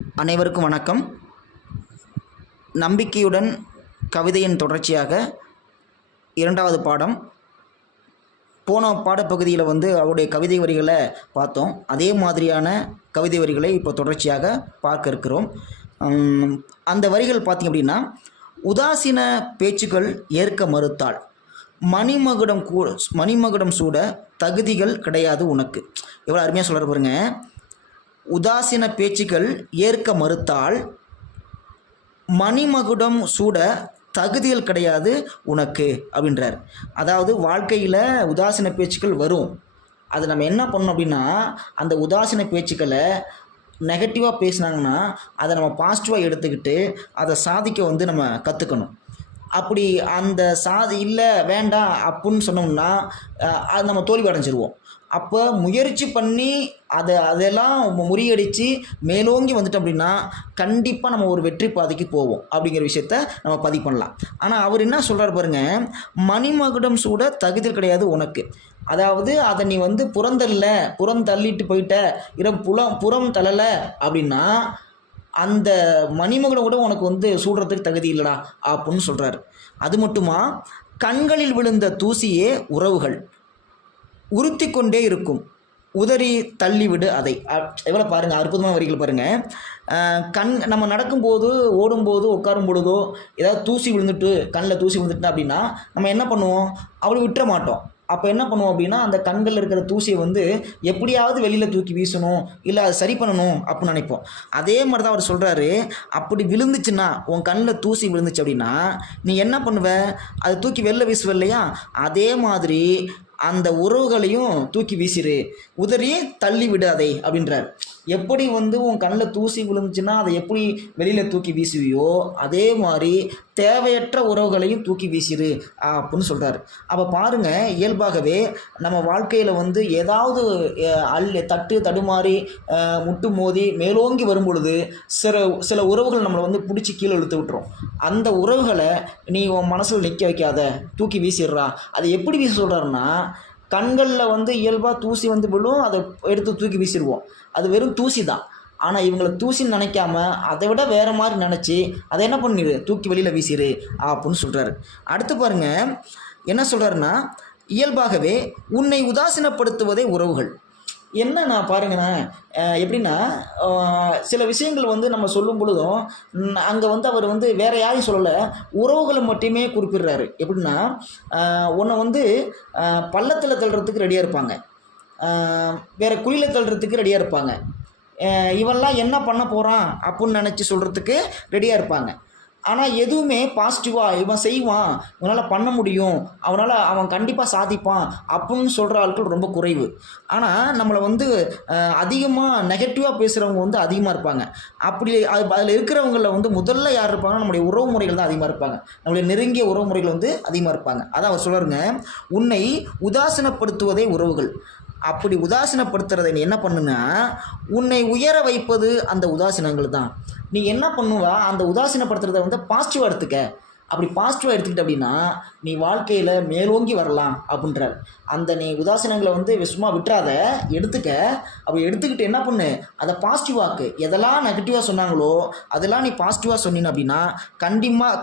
அனைவருக்கும் வணக்கம். நம்பிக்கையுடன் கவிதையின் தொடர்ச்சியாக இரண்டாவது பாடம். போன பாடப்பகுதியில் அவருடைய கவிதை வரிகளை பார்த்தோம். அதே மாதிரியான கவிதை வரிகளை இப்போ தொடர்ச்சியாக பார்க்க இருக்கிறோம். அந்த வரிகள் பார்த்திங்க அப்படின்னா, உதாசீன பேச்சுக்கள் ஏற்க மறுத்தால் மணிமகுடம் சூட தகுதிகள் கிடையாது உனக்கு. எவ்வளோ அருமையாக சொல்கிற பாருங்க. உதாசீன பேச்சுக்கள் ஏற்க மறுத்தால் மணிமகுடம் சூட தகுதிகள் கிடையாது உனக்கு அப்படின்றார். அதாவது வாழ்க்கையில் உதாசீன பேச்சுக்கள் வரும். அது நம்ம என்ன பண்ணணும் அப்படின்னா, அந்த உதாசீன பேச்சுக்களை நெகட்டிவாக பேசினாங்கன்னா அதை நம்ம பாசிட்டிவாக எடுத்துக்கிட்டு அதை சாதிக்க நம்ம கற்றுக்கணும். அப்படி அந்த இல்லை வேண்டாம் அப்படின்னு சொன்னோம்னா அது நம்ம தோல்வி அடைஞ்சிருவோம். அப்போ முயற்சி பண்ணி அதெல்லாம் முறியடித்து மேலோங்கி வந்துட்டோம் அப்படின்னா கண்டிப்பாக நம்ம ஒரு வெற்றி பாதைக்கு போவோம் அப்படிங்கிற விஷயத்த நம்ம பதிவு பண்ணலாம். ஆனால் அவர் என்ன சொல்கிறார் பாருங்க, மணிமகுடம் சூட தகுதி கிடையாது உனக்கு. அதாவது அதை நீ புறந்தள்ளிட்டு போயிட்ட, புறம் தள்ளலை அப்படின்னா அந்த மணிமகுடம் கூட உனக்கு சூடுறதுக்கு தகுதி இல்லைடா அப்படின்னு சொல்கிறார். அது மட்டுமா, கண்களில் விழுந்த தூசியே உறவுகள் உறுத்தி கொண்டே இருக்கும், உதறி தள்ளிவிடு அதை. எவ்வளோ பாருங்கள், அற்புதமான வரிகள் பாருங்கள். நம்ம நடக்கும்போது, ஓடும்போது, உட்காரும் பொழுதோ ஏதாவது தூசி விழுந்துட்டு கண்ணில் தூசி விழுந்துட்டா அப்படின்னா நம்ம என்ன பண்ணுவோம், அப்படி விட்டுற மாட்டோம். அப்போ என்ன பண்ணுவோம் அப்படின்னா, அந்த கண்களில் இருக்கிற தூசியை எப்படியாவது வெளியில் தூக்கி வீசணும், இல்லை அதை சரி பண்ணணும் அப்படின்னு நினைப்போம். அதே மாதிரி தான் அவர் சொல்கிறாரு, அப்படி விழுந்துச்சுன்னா, உன் கண்ணில் தூசி விழுந்துச்சு அப்படின்னா நீ என்ன பண்ணுவ, அதை தூக்கி வெளில வீசுவ இல்லையா? அதே மாதிரி அந்த உறவுகளையும் தூக்கி வீசிடு, உதறி தள்ளி விடு அதை அப்படின்றார். எப்படி உன் கண்ணில் தூசி விழுந்துச்சுன்னா அதை எப்படி வெளியில் தூக்கி வீசுவியோ அதே மாதிரி தேவையற்ற உறவுகளையும் தூக்கி வீசிடு அப்படின்னு சொல்கிறார். அப்போ பாருங்கள், இயல்பாகவே நம்ம வாழ்க்கையில் ஏதாவது தடுமாறி முட்டு மோதி மேலோங்கி வரும் பொழுது சில உறவுகள் நம்மளை பிடிச்சி கீழே இழுத்து விட்டுரும். அந்த உறவுகளை நீ உன் மனசில் நிற்க வைக்காத, தூக்கி வீசிடுறா. அதை எப்படி வீச சொல்கிறாருன்னா, கண்களில் இயல்பாக தூசி விழும், அதை எடுத்து தூக்கி வீசிடுவோம். அது வெறும் தூசி தான். ஆனால் இவங்களை தூசின்னு நினைக்காம அதை விட வேறு மாதிரி நினச்சி அதை என்ன பண்ணிடு, தூக்கி வெளியில் வீசிடு அப்படின்னு சொல்கிறாரு. அடுத்து பாருங்கள் என்ன சொல்கிறாருன்னா, இயல்பாகவே உன்னை உதாசீனப்படுத்துவதே உறவுகள். என்ன நான் பாருங்கண்ணா, எப்படின்னா சில விஷயங்கள் நம்ம சொல்லும் பொழுதும் அங்கே அவர் வேறு யாரையும் சொல்லலை, உறவுகளை மட்டுமே குறிப்பிடுறாரு. எப்படின்னா, உன்னை பள்ளத்தில் தள்ளுறதுக்கு ரெடியாக இருப்பாங்க, வேறு குழியில் தள்ளுறதுக்கு ரெடியாக இருப்பாங்க, இவெல்லாம் என்ன பண்ண போகிறான் அப்படின்னு நினச்சி சொல்கிறதுக்கு ரெடியாக இருப்பாங்க. ஆனால் எதுவுமே பாசிட்டிவாக இவன் செய்வான், இவனால் பண்ண முடியும், அவன் கண்டிப்பாக சாதிப்பான் அப்படின்னு சொல்கிற ஆட்கள் ரொம்ப குறைவு. ஆனால் நம்மளை அதிகமாக நெகட்டிவாக பேசுகிறவங்க அதிகமாக இருப்பாங்க. அப்படி அதில் இருக்கிறவங்களில் முதல்ல யார் இருப்பாங்கன்னா நம்முடைய உறவு முறைகள் தான் அதிகமாக இருப்பாங்க, நம்முடைய நெருங்கிய உறவு முறைகள் அதிகமாக இருப்பாங்க. அதான் அவர் சொல்லுவாருங்க, உன்னை உதாசீனப்படுத்துவதே உறவுகள். அப்படி உதாசீனப்படுத்துறதை நீ என்ன பண்ணுன்னா, உன்னை உயர வைப்பது அந்த உதாசீனங்கள் தான். நீ என்ன பண்ணுவா, அந்த உதாசீனப்படுத்துறதை பாசிட்டிவாக எடுத்துக்க. அப்படி பாசிட்டிவாக எடுத்துக்கிட்ட அப்படின்னா நீ வாழ்க்கையில் மேலோங்கி வரலாம் அப்படின்றார். அந்த நீ உதாசீனங்களை சும்மா விட்டுறாத, எடுத்துக்க. அப்படி எடுத்துக்கிட்டு என்ன பண்ணு, அதை பாசிட்டிவாக்கு. எதெல்லாம் நெகட்டிவாக சொன்னாங்களோ அதெல்லாம் நீ பாசிட்டிவாக சொன்னீங்க அப்படின்னா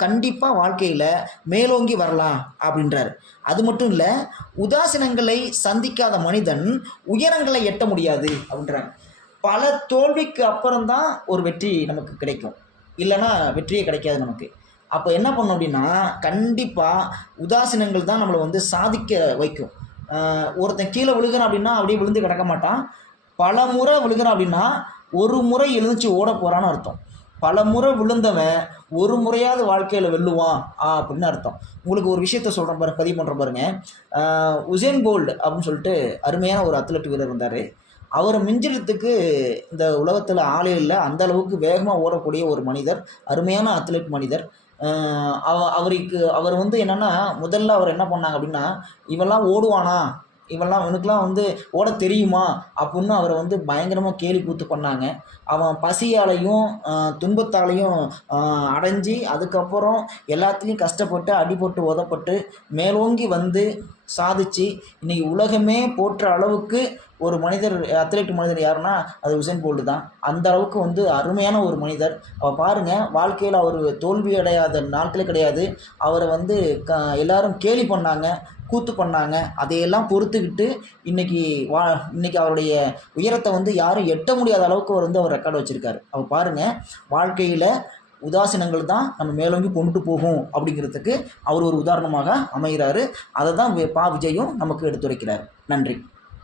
கண்டிப்பாக வாழ்க்கையில் மேலோங்கி வரலாம் அப்படின்றார். அது மட்டும் இல்லை, உதாசீனங்களை சந்திக்காத மனிதன் உயரங்களை எட்ட முடியாது அப்படின்றாங்க. பல தோல்விக்கு அப்புறம்தான் ஒரு வெற்றி நமக்கு கிடைக்கும், இல்லைன்னா வெற்றியே கிடைக்காது நமக்கு. அப்போ என்ன பண்ணணும் அப்படின்னா, கண்டிப்பாக உதாசீனங்கள் தான் நம்மளை சாதிக்க வைக்கும். ஒருத்தன் கீழே விழுகிறான் அப்படின்னா அப்படியே விழுந்து கிடக்க மாட்டான். பல முறை விழுகிறான் அப்படின்னா ஒரு முறை எழுந்துச்சு ஓட போகிறான்னு அர்த்தம். பல முறை விழுந்தவன் ஒரு முறையாவது வாழ்க்கையில் வெல்லுவான் அப்படின்னு அர்த்தம். உங்களுக்கு ஒரு விஷயத்த சொல்கிறேன் பாருங்க, பதிவு பண்ணுற பாருங்க. உசேன் போல்ட் அப்படின்னு சொல்லிட்டு அருமையான ஒரு அத்லெட் வீரர் இருந்தார். அவரை மிஞ்சிறதுக்கு இந்த உலகத்தில் ஆளே இல்லை. அந்த அளவுக்கு வேகமாக ஓடக்கூடிய ஒரு மனிதர், அருமையான அத்லெட் மனிதர். அவர் என்னென்னா, முதல்ல அவர் என்ன பண்ணாங்க அப்படின்னா, இவெல்லாம் ஓடுவானா, இவனுக்கெல்லாம் ஓட தெரியுமா அப்படின்னு அவரை பயங்கரமாக கேலி கூத்து பண்ணாங்க. அவன் பசியாலையும் துன்பத்தாலையும் அடைஞ்சி அதுக்கப்புறம் எல்லாத்துலேயும் கஷ்டப்பட்டு அடிபட்டு உதப்பட்டு மேலோங்கி சாதிச்சு இன்றைக்கி உலகமே போற்ற அளவுக்கு ஒரு மனிதர், அத்லெட் மனிதர் யாருன்னா அது உசேன் போல்ட் தான். அந்த அளவுக்கு வந்து அருமையான ஒரு மனிதர். அவர் பாருங்கள், வாழ்க்கையில் அவர் தோல்வி அடையாத நாட்களே கிடையாது. அவரை வந்து எல்லாரும் கேலி பண்ணாங்க, கூத்து பண்ணாங்க. அதையெல்லாம் பொறுத்துக்கிட்டு இன்றைக்கி இன்றைக்கி அவருடைய உயரத்தை வந்து யாரும் எட்ட முடியாத அளவுக்கு அவர் வந்து அவர் ரெக்கார்டு வச்சுருக்காரு. அவர் பாருங்கள், வாழ்க்கையில் உதாசீனங்கள் தான் நம்ம மேலோங்கி கொண்டு போகும் அப்படிங்கிறதுக்கு அவர் ஒரு உதாரணமாக அமைகிறாரு. அதை தான் விஜயும் நமக்கு எடுத்துரைக்கிறார். நன்றி.